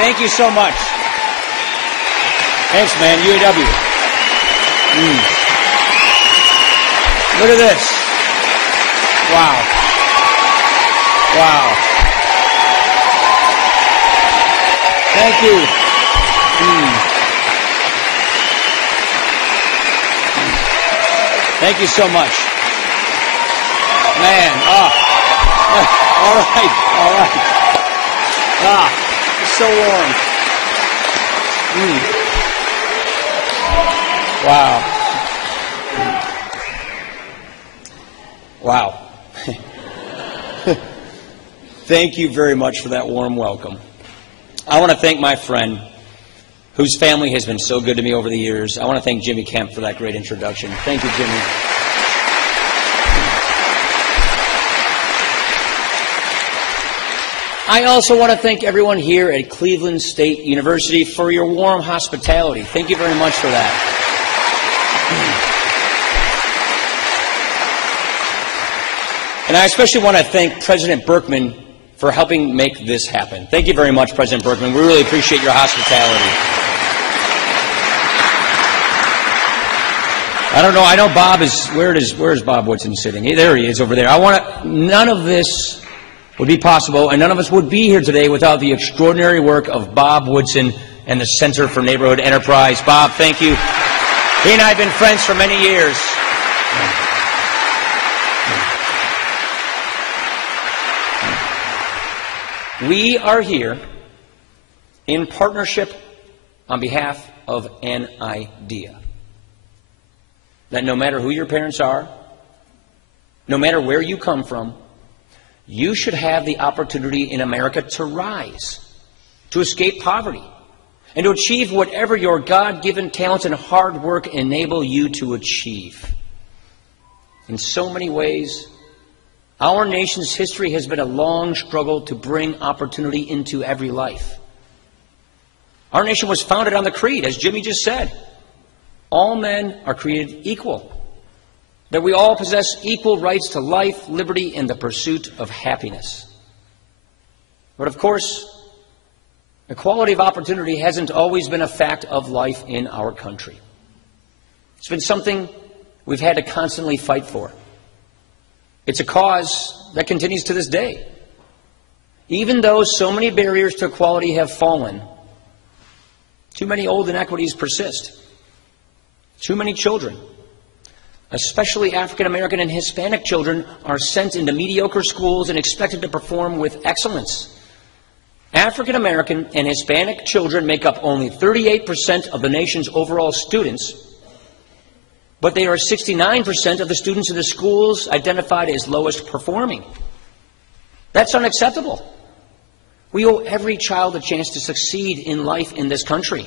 Thank you so much. Thanks, man. UAW. Look at this. Wow. Wow. Thank you. Thank you so much. Man, all right. It's so warm. Wow. Thank you very much for that warm welcome. I want to thank my friend, whose family has been so good to me over the years. I want to thank Jimmy Kemp for that great introduction. Thank you, Jimmy. I also want to thank everyone here at Cleveland State University for your warm hospitality. Thank you very much for that. And I especially want to thank President Berkman for helping make this happen. Thank you very much, President Berkman. We really appreciate your hospitality. I don't know. I know Bob is, where is Bob Woodson sitting? There he is over there. None of this would be possible, and none of us would be here today without the extraordinary work of Bob Woodson and the Center for Neighborhood Enterprise. Bob, thank you. He and I have been friends for many years. We are here in partnership on behalf of an idea. That no matter who your parents are, no matter where you come from, you should have the opportunity in America to rise, to escape poverty, and to achieve whatever your God-given talents and hard work enable you to achieve. In so many ways, our nation's history has been a long struggle to bring opportunity into every life. Our nation was founded on the creed, as Jimmy just said. All men are created equal, that we all possess equal rights to life, liberty, and the pursuit of happiness. But of course, equality of opportunity hasn't always been a fact of life in our country. It's been something we've had to constantly fight for. It's a cause that continues to this day. Even though so many barriers to equality have fallen, too many old inequities persist. Too many children, especially African American and Hispanic children, are sent into mediocre schools and expected to perform with excellence. African American and Hispanic children make up only 38% of the nation's overall students, but they are 69% of the students in the schools identified as lowest performing. That's unacceptable. We owe every child a chance to succeed in life in this country.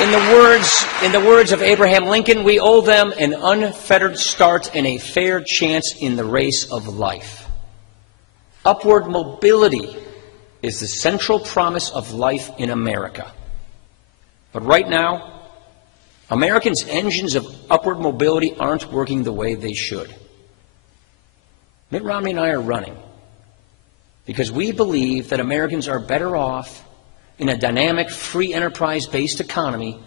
In the words of Abraham Lincoln, we owe them an unfettered start and a fair chance in the race of life. Upward mobility is the central promise of life in America. But right now, Americans' engines of upward mobility aren't working the way they should. Mitt Romney and I are running because we believe that Americans are better off in a dynamic, free enterprise-based economy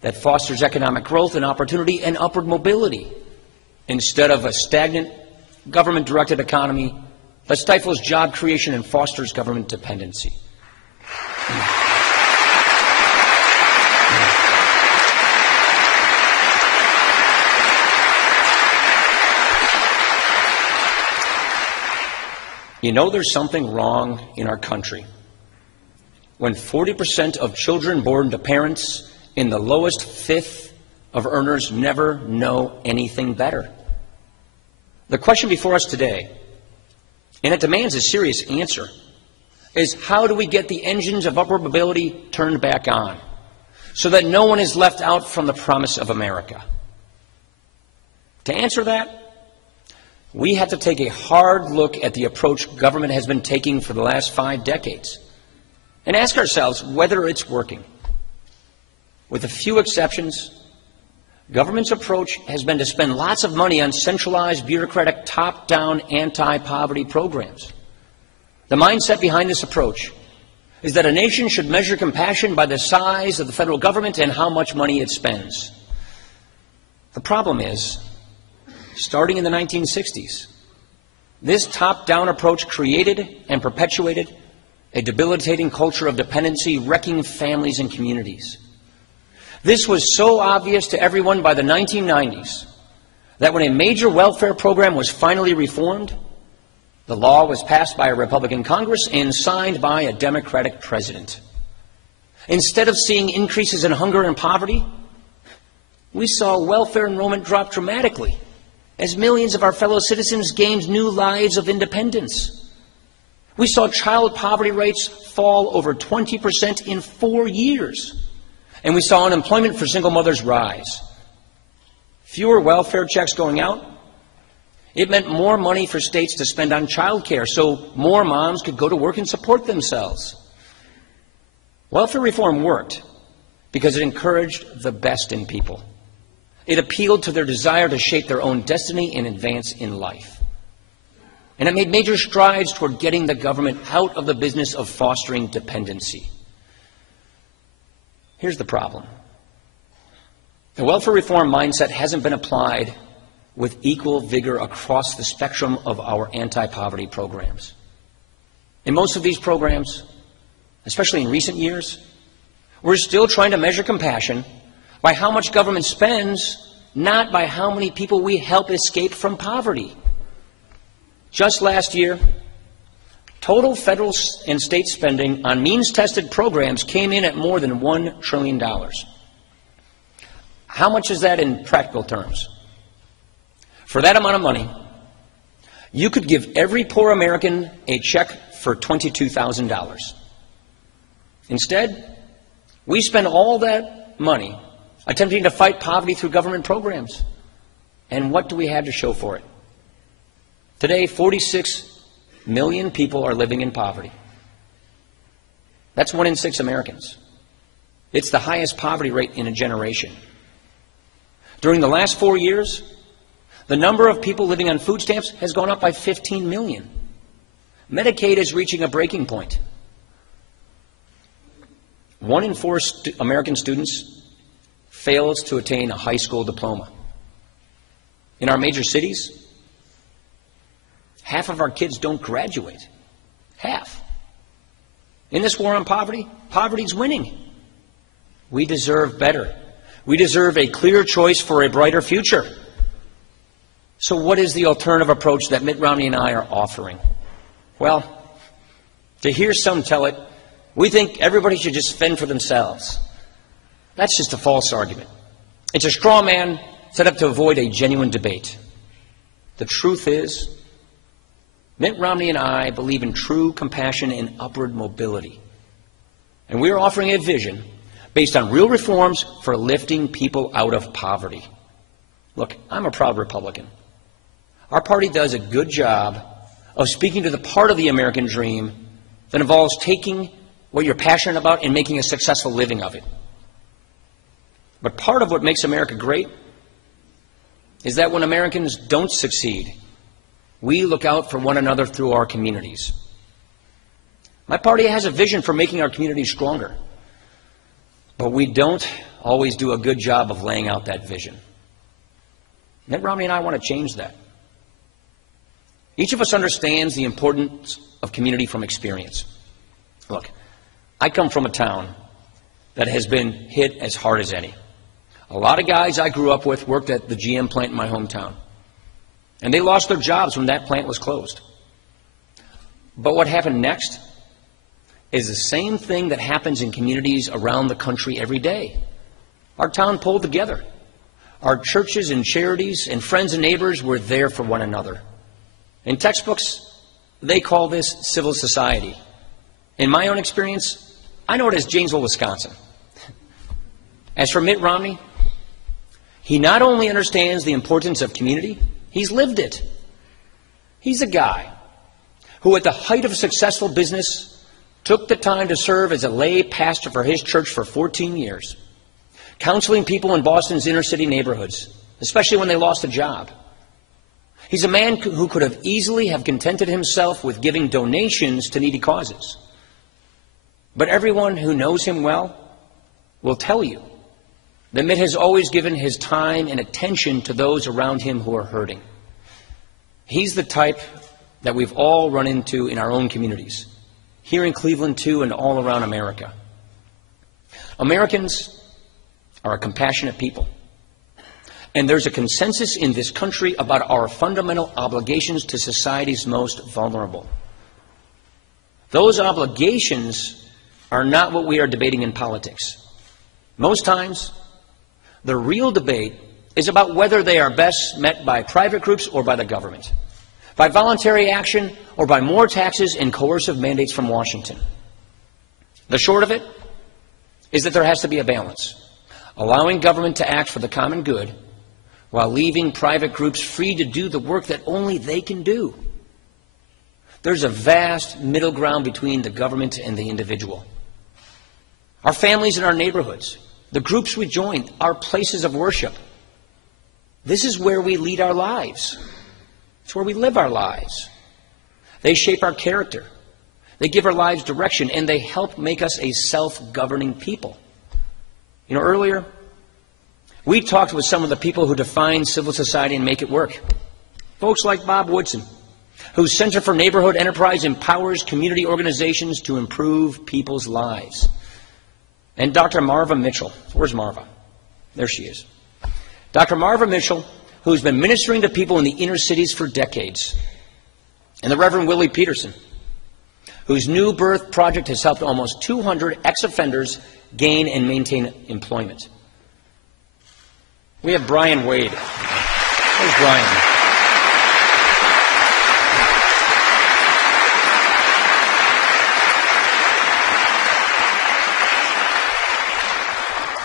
that fosters economic growth and opportunity and upward mobility, instead of a stagnant, government-directed economy that stifles job creation and fosters government dependency. You know, there's something wrong in our country when 40% of children born to parents in the lowest fifth of earners never know anything better. The question before us today, and it demands a serious answer, is how do we get the engines of upward mobility turned back on so that no one is left out from the promise of America? To answer that, we have to take a hard look at the approach government has been taking for the last 5 decades and ask ourselves whether it's working. With a few exceptions, Government's approach has been to spend lots of money on centralized, bureaucratic, top-down anti-poverty programs. The mindset behind this approach is that a nation should measure compassion by the size of the federal government and how much money it spends. The problem is, starting in the 1960s, this top-down approach created and perpetuated a debilitating culture of dependency, wrecking families and communities. This was so obvious to everyone by the 1990s that when a major welfare program was finally reformed, the law was passed by a Republican Congress and signed by a Democratic president. Instead of seeing increases in hunger and poverty, we saw welfare enrollment drop dramatically as millions of our fellow citizens gained new lives of independence. We saw child poverty rates fall over 20% in 4 years. And we saw unemployment for single mothers rise. Fewer welfare checks going out. It meant more money for states to spend on child care so more moms could go to work and support themselves. Welfare reform worked because it encouraged the best in people. It appealed to their desire to shape their own destiny and advance in life. And it made major strides toward getting the government out of the business of fostering dependency. Here's the problem. The welfare reform mindset hasn't been applied with equal vigor across the spectrum of our anti-poverty programs. In most of these programs, especially in recent years, we're still trying to measure compassion by how much government spends, not by how many people we help escape from poverty. Just last year, total federal and state spending on means-tested programs came in at more than $1 trillion. How much is that in practical terms? For that amount of money, you could give every poor American a check for $22,000. Instead, we spend all that money attempting to fight poverty through government programs. And what do we have to show for it? Today, 46 million people are living in poverty. That's 1 in 6 Americans. It's the highest poverty rate in a generation. During the last 4 years, the number of people living on food stamps has gone up by 15 million. Medicaid is reaching a breaking point. 1 in 4 American students fails to attain a high school diploma. In our major cities, half of our kids don't graduate. Half. In this war on poverty, poverty's winning. We deserve better. We deserve a clear choice for a brighter future. So what is the alternative approach that Mitt Romney and I are offering? Well, to hear some tell it, we think everybody should just fend for themselves. That's just a false argument. It's a straw man set up to avoid a genuine debate. The truth is, Mitt Romney and I believe in true compassion and upward mobility. And we are offering a vision based on real reforms for lifting people out of poverty. Look, I'm a proud Republican. Our party does a good job of speaking to the part of the American dream that involves taking what you're passionate about and making a successful living of it. But part of what makes America great is that when Americans don't succeed, we look out for one another through our communities. My party has a vision for making our communities stronger, but we don't always do a good job of laying out that vision. Mitt Romney and I want to change that. Each of us understands the importance of community from experience. Look, I come from a town that has been hit as hard as any. A lot of guys I grew up with worked at the GM plant in my hometown. And they lost their jobs when that plant was closed. But what happened next is the same thing that happens in communities around the country every day. Our town pulled together. Our churches and charities and friends and neighbors were there for one another. In textbooks, they call this civil society. In my own experience, I know it as Janesville, Wisconsin. As for Mitt Romney, he not only understands the importance of community, he's lived it. He's a guy who, at the height of a successful business, took the time to serve as a lay pastor for his church for 14 years, counseling people in Boston's inner city neighborhoods, especially when they lost a job. He's a man who could have easily have contented himself with giving donations to needy causes. But everyone who knows him well will tell you that Mitt has always given his time and attention to those around him who are hurting. He's the type that we've all run into in our own communities, here in Cleveland too, and all around America. Americans are a compassionate people, and there's a consensus in this country about our fundamental obligations to society's most vulnerable. Those obligations are not what we are debating in politics. Most times, the real debate is about whether they are best met by private groups or by the government, by voluntary action or by more taxes and coercive mandates from Washington. The short of it is that there has to be a balance, allowing government to act for the common good while leaving private groups free to do the work that only they can do. There's a vast middle ground between the government and the individual. Our families and our neighborhoods, the groups we join, our places of worship. This is where we lead our lives. It's where we live our lives. They shape our character. They give our lives direction, and they help make us a self-governing people. You know, earlier, we talked with some of the people who define civil society and make it work. Folks like Bob Woodson, whose Center for Neighborhood Enterprise empowers community organizations to improve people's lives. And Dr. Marva Mitchell. Where's Marva? There she is. Dr. Marva Mitchell, who's been ministering to people in the inner cities for decades. And the Reverend Willie Peterson, whose New Birth Project has helped almost 200 ex-offenders gain and maintain employment. We have Brian Wade. Where's Brian?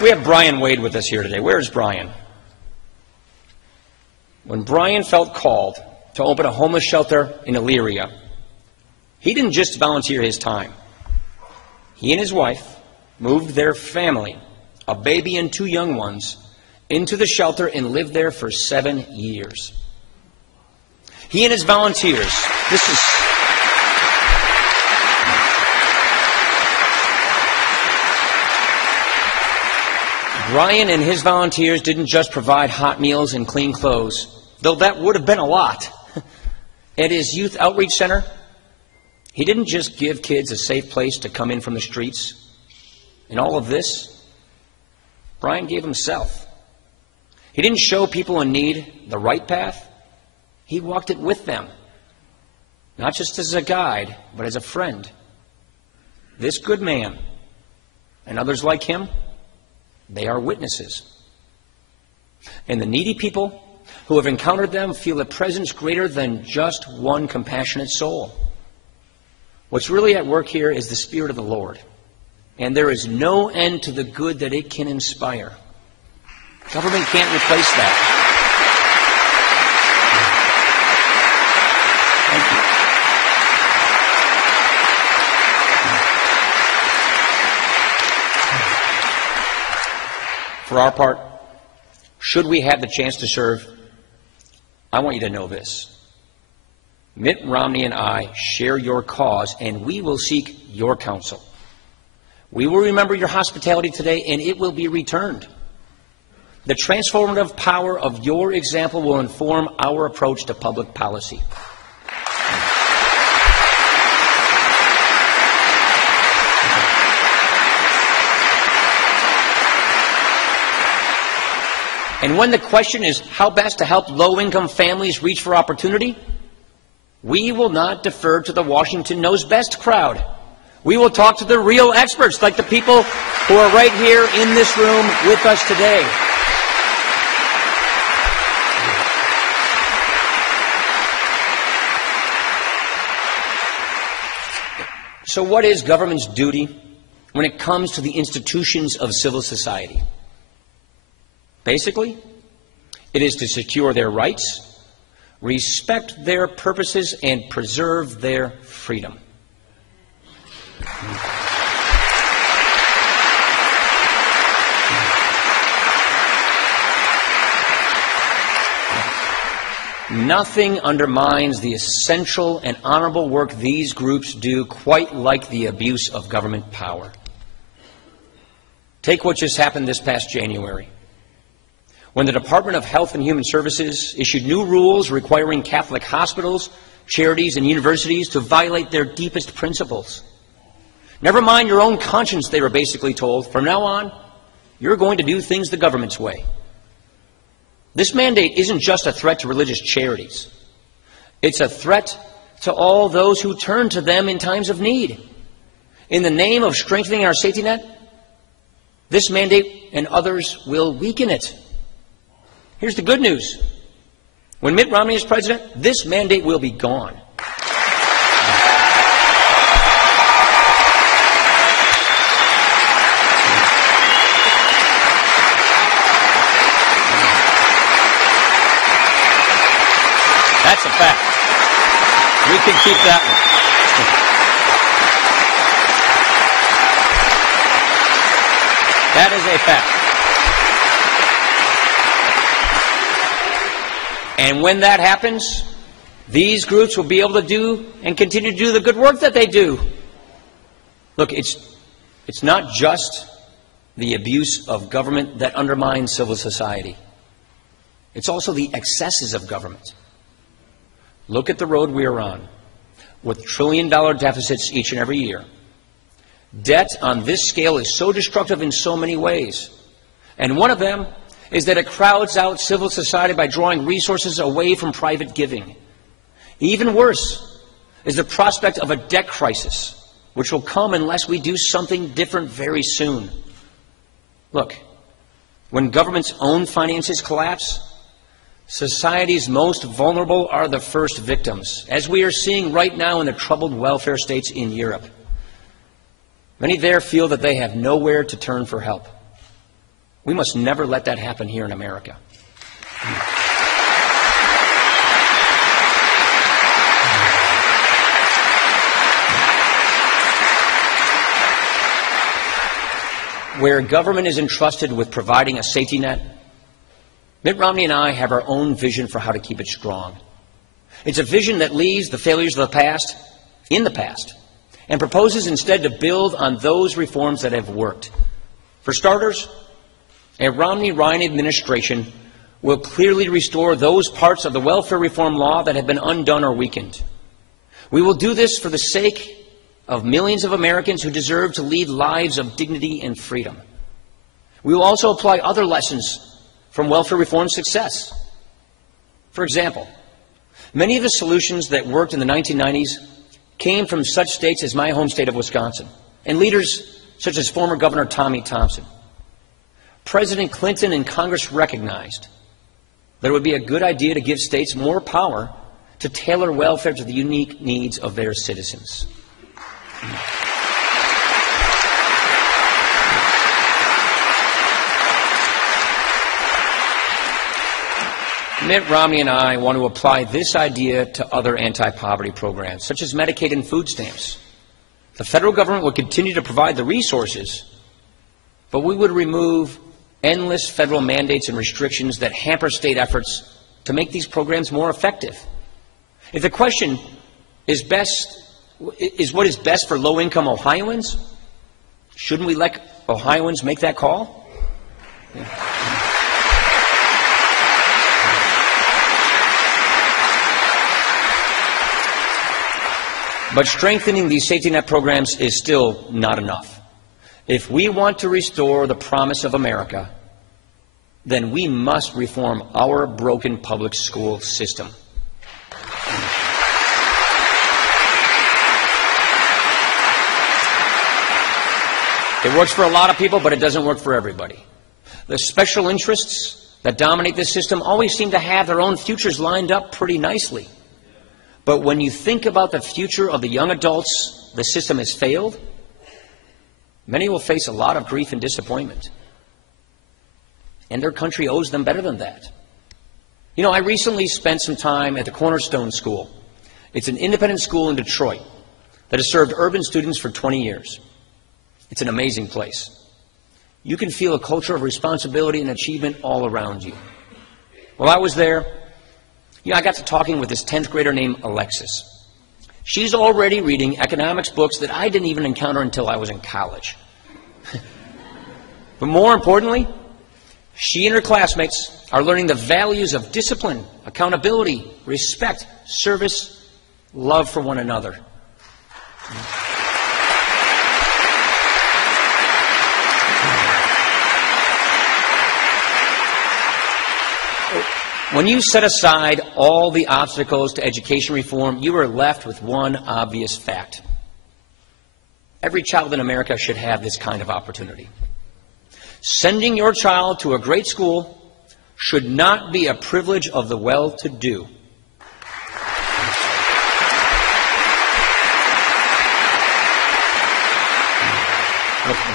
We have Brian Wade with us here today. Where's Brian? When Brian felt called to open a homeless shelter in Elyria, he didn't just volunteer his time. He and his wife moved their family, a baby and 2 young ones, into the shelter and lived there for 7 years. He and his volunteers, Brian and his volunteers didn't just provide hot meals and clean clothes, though that would have been a lot. At his youth outreach center, he didn't just give kids a safe place to come in from the streets. In all of this, Brian gave himself. He didn't show people in need the right path. He walked it with them, not just as a guide, but as a friend. This good man and others like him, they are witnesses. And the needy people who have encountered them feel a presence greater than just one compassionate soul. What's really at work here is the Spirit of the Lord. And there is no end to the good that it can inspire. Government can't replace that. Thank you. For our part, should we have the chance to serve, I want you to know this. Mitt Romney and I share your cause, and we will seek your counsel. We will remember your hospitality today, and it will be returned. The transformative power of your example will inform our approach to public policy. And when the question is how best to help low-income families reach for opportunity, we will not defer to the Washington knows best crowd. We will talk to the real experts, like the people who are right here in this room with us today. So what is government's duty when it comes to the institutions of civil society? Basically, it is to secure their rights, respect their purposes, and preserve their freedom. Nothing undermines the essential and honorable work these groups do quite like the abuse of government power. Take what just happened this past January, when the Department of Health and Human Services issued new rules requiring Catholic hospitals, charities, and universities to violate their deepest principles. Never mind your own conscience, they were basically told. From now on, you're going to do things the government's way. This mandate isn't just a threat to religious charities. It's a threat to all those who turn to them in times of need. In the name of strengthening our safety net, this mandate and others will weaken it. Here's the good news. When Mitt Romney is president, this mandate will be gone. That's a fact. We can keep that one. That is a fact. And when that happens, these groups will be able to do and continue to do the good work that they do. Look, it's not just the abuse of government that undermines civil society. It's also the excesses of government. Look at the road we are on, with trillion-dollar deficits each and every year. Debt on this scale is so destructive in so many ways. And one of them is that it crowds out civil society by drawing resources away from private giving. Even worse is the prospect of a debt crisis, which will come unless we do something different very soon. Look, when government's own finances collapse, society's most vulnerable are the first victims, as we are seeing right now in the troubled welfare states in Europe. Many there feel that they have nowhere to turn for help. We must never let that happen here in America. Where government is entrusted with providing a safety net, Mitt Romney and I have our own vision for how to keep it strong. It's a vision that leaves the failures of the past in the past and proposes instead to build on those reforms that have worked. For starters, a Romney-Ryan administration will clearly restore those parts of the welfare reform law that have been undone or weakened. We will do this for the sake of millions of Americans who deserve to lead lives of dignity and freedom. We will also apply other lessons from welfare reform success. For example, many of the solutions that worked in the 1990s came from such states as my home state of Wisconsin, and leaders such as former Governor Tommy Thompson. President Clinton and Congress recognized that it would be a good idea to give states more power to tailor welfare to the unique needs of their citizens. Mitt Romney and I want to apply this idea to other anti-poverty programs, such as Medicaid and food stamps. The federal government will continue to provide the resources, but we would remove endless federal mandates and restrictions that hamper state efforts to make these programs more effective. If the question is what is best for low-income Ohioans, shouldn't we let Ohioans make that call? Yeah. But strengthening these safety net programs is still not enough. If we want to restore the promise of America, then we must reform our broken public school system. It works for a lot of people, but it doesn't work for everybody. The special interests that dominate this system always seem to have their own futures lined up pretty nicely. But when you think about the future of the young adults the system has failed, many will face a lot of grief and disappointment. And their country owes them better than that. You know, I recently spent some time at the Cornerstone School. It's an independent school in Detroit that has served urban students for 20 years. It's an amazing place. You can feel a culture of responsibility and achievement all around you. While I was there, You know, I got to talking with this 10th grader named Alexis. She's already reading economics books that I didn't even encounter until I was in college. But more importantly, she and her classmates are learning the values of discipline, accountability, respect, service, love for one another. When you set aside all the obstacles to education reform, you are left with one obvious fact. Every child in America should have this kind of opportunity. Sending your child to a great school should not be a privilege of the well-to-do.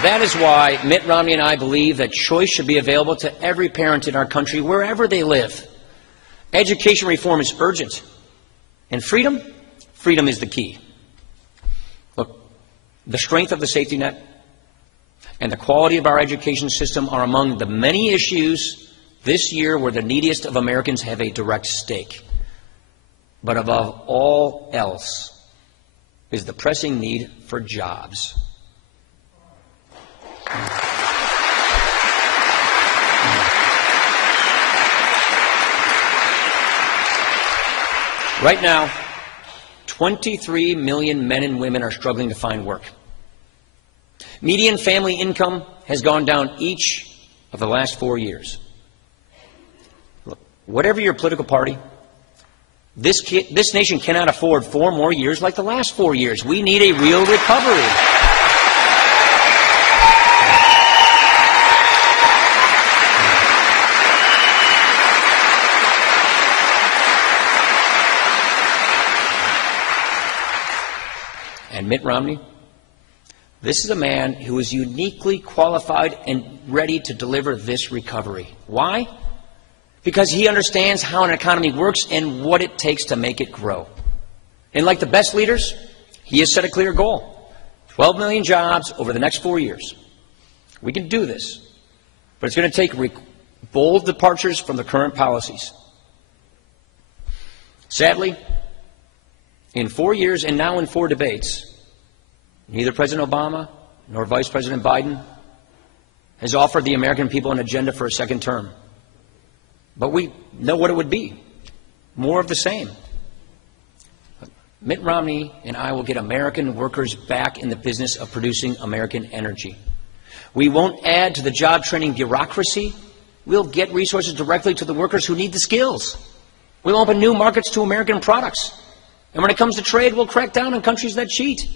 That is why Mitt Romney and I believe that choice should be available to every parent in our country, wherever they live. Education reform is urgent. And freedom is the key. Look, the strength of the safety net and the quality of our education system are among the many issues this year where the neediest of Americans have a direct stake. But above all else is the pressing need for jobs. Right now, 23 million men and women are struggling to find work. Median family income has gone down each of the last 4 years. Look, whatever your political party, this nation cannot afford 4 more years like the last 4 years. We need a real recovery. And Mitt Romney, this is a man who is uniquely qualified and ready to deliver this recovery. Why? Because he understands how an economy works and what it takes to make it grow. And like the best leaders, he has set a clear goal: 12 million jobs over the next 4 years. We can do this, but it's going to take bold departures from the current policies. Sadly, in 4 years and now in 4 debates, neither President Obama nor Vice President Biden has offered the American people an agenda for a second term. But we know what it would be: more of the same. Mitt Romney and I will get American workers back in the business of producing American energy. We won't add to the job training bureaucracy. We'll get resources directly to the workers who need the skills. We'll open new markets to American products. And when it comes to trade, we'll crack down on countries that cheat.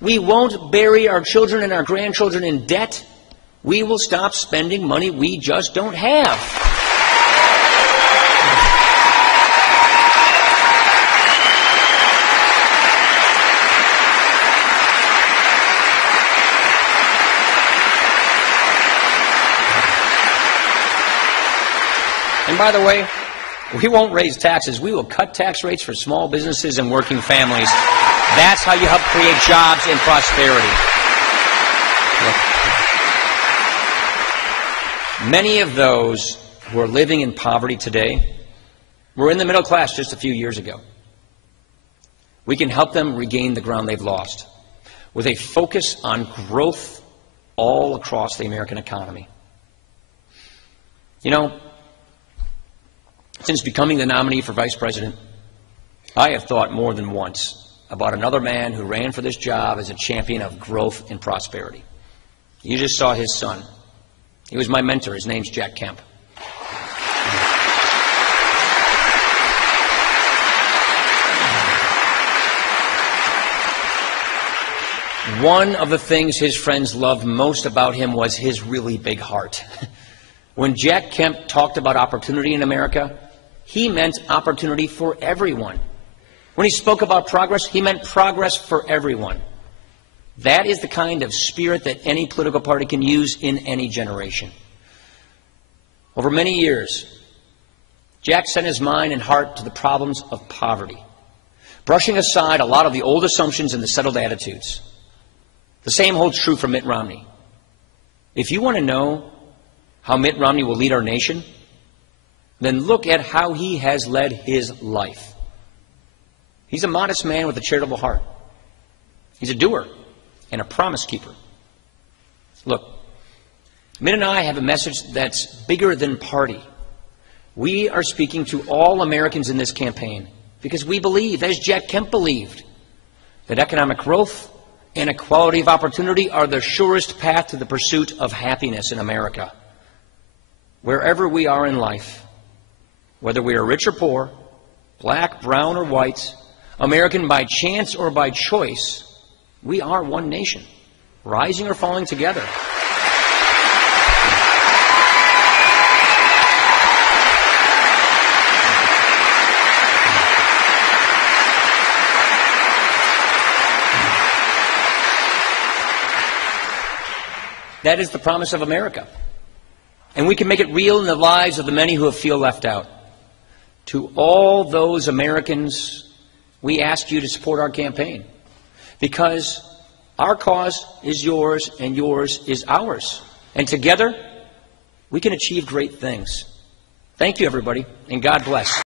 We won't bury our children and our grandchildren in debt. We will stop spending money we just don't have. And by the way, we won't raise taxes. We will cut tax rates for small businesses and working families. That's how you help create jobs and prosperity. Look, many of those who are living in poverty today were in the middle class just a few years ago. We can help them regain the ground they've lost with a focus on growth all across the American economy. You know, since becoming the nominee for Vice President, I have thought more than once about another man who ran for this job as a champion of growth and prosperity. You just saw his son. He was my mentor. His name's Jack Kemp. One of the things his friends loved most about him was his really big heart. When Jack Kemp talked about opportunity in America, he meant opportunity for everyone. When he spoke about progress, he meant progress for everyone. That is the kind of spirit that any political party can use in any generation. Over many years, Jack set his mind and heart to the problems of poverty, brushing aside a lot of the old assumptions and the settled attitudes. The same holds true for Mitt Romney. If you want to know how Mitt Romney will lead our nation, then look at how he has led his life. He's a modest man with a charitable heart. He's a doer and a promise keeper. Look, Min and I have a message that's bigger than party. We are speaking to all Americans in this campaign because we believe, as Jack Kemp believed, that economic growth and equality of opportunity are the surest path to the pursuit of happiness in America. Wherever we are in life, whether we are rich or poor, black, brown, or white, American by chance or by choice, we are one nation, rising or falling together. That is the promise of America. And we can make it real in the lives of the many who feel left out. To all those Americans, we ask you to support our campaign, because our cause is yours and yours is ours. And together, we can achieve great things. Thank you, everybody, and God bless.